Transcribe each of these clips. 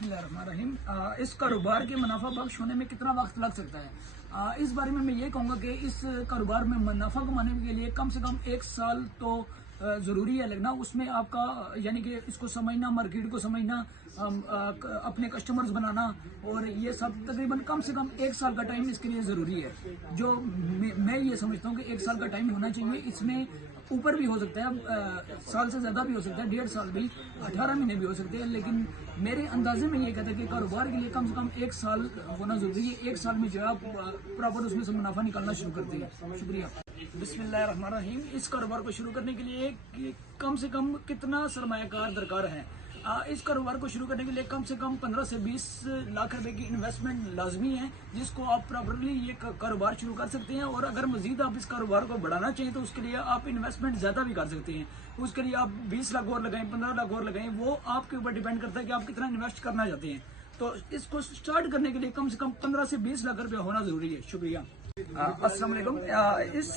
बिस्मिल्लाहिर्रहमानिर्रहीम। इस कारोबार के मुनाफा बख्श होने में कितना वक्त लग सकता है? इस बारे में मैं ये कहूँगा कि इस कारोबार में मुनाफा कमाने के लिए कम से कम 1 साल तो ज़रूरी है लगना। उसमें आपका यानी कि इसको समझना, मार्केट को समझना, अपने कस्टमर्स बनाना, और ये सब तकरीबन कम से कम 1 साल का टाइम इसके लिए ज़रूरी है। जो मैं ये समझता हूँ कि 1 साल का टाइम होना चाहिए। इसमें ऊपर भी हो सकता है, साल से ज़्यादा भी हो सकता है, 1.5 साल भी, 18 महीने भी हो सकते हैं, लेकिन मेरे अंदाजे में ये कहता है कि कारोबार के लिए कम से कम 1 साल होना ज़रूरी है। 1 साल में जो है आप प्रॉपर उसमें से मुनाफा निकालना शुरू करते हैं। शुक्रिया। बिस्मिल्लाहिर्रहमानिर्रहीम। इस कारोबार को शुरू करने के लिए कम से कम कितना सरमायाकार दरकार है? इस कारोबार को शुरू करने के लिए कम से कम 15 से 20 लाख रुपए की इन्वेस्टमेंट लाजमी है, जिसको आप प्रॉपरली ये कारोबार शुरू कर सकते हैं। और अगर मजीद आप इस कारोबार को बढ़ाना चाहिए तो उसके लिए आप इन्वेस्टमेंट ज़्यादा भी कर सकते हैं। उसके लिए आप 20 लाख और लगाएं, 15 लाख और लगाएं, वो आपके ऊपर डिपेंड करता है कि आप कितना इन्वेस्ट करना चाहते हैं। तो इसको स्टार्ट करने के लिए कम से कम 15 से 20 लाख रुपया होना ज़रूरी है। शुक्रिया। अस्सलाम वालेकुम। इस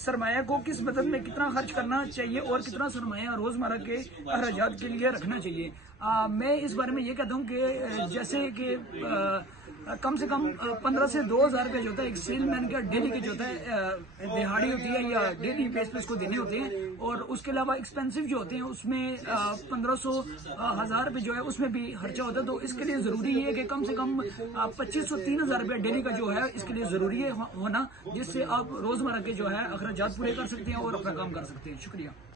सरमाया को किस मदद में कितना खर्च करना चाहिए और कितना सरमाया रोजमर्रा के अखराजात के लिए रखना चाहिए? मैं इस बारे में ये कहता हूँ कि जैसे कि कम से कम 15 से 2,000 रुपये जो होता है एक सेलमैन का डेली के जो होता है, दिहाड़ी होती है या डेली बेस पे उसको देने होते हैं। और उसके अलावा एक्सपेंसिव जो होते हैं उसमें 1500 1000 रुपये जो है उसमें भी खर्चा होता है। तो इसके लिए ज़रूरी है कि कम से कम 2500 3000 रुपये डेली का जो है इसके लिए ज़रूरी है होना, जिससे आप रोज़मर्रा के जो है अखराजात पूरे कर सकते हैं और अपना काम कर सकते हैं। शुक्रिया।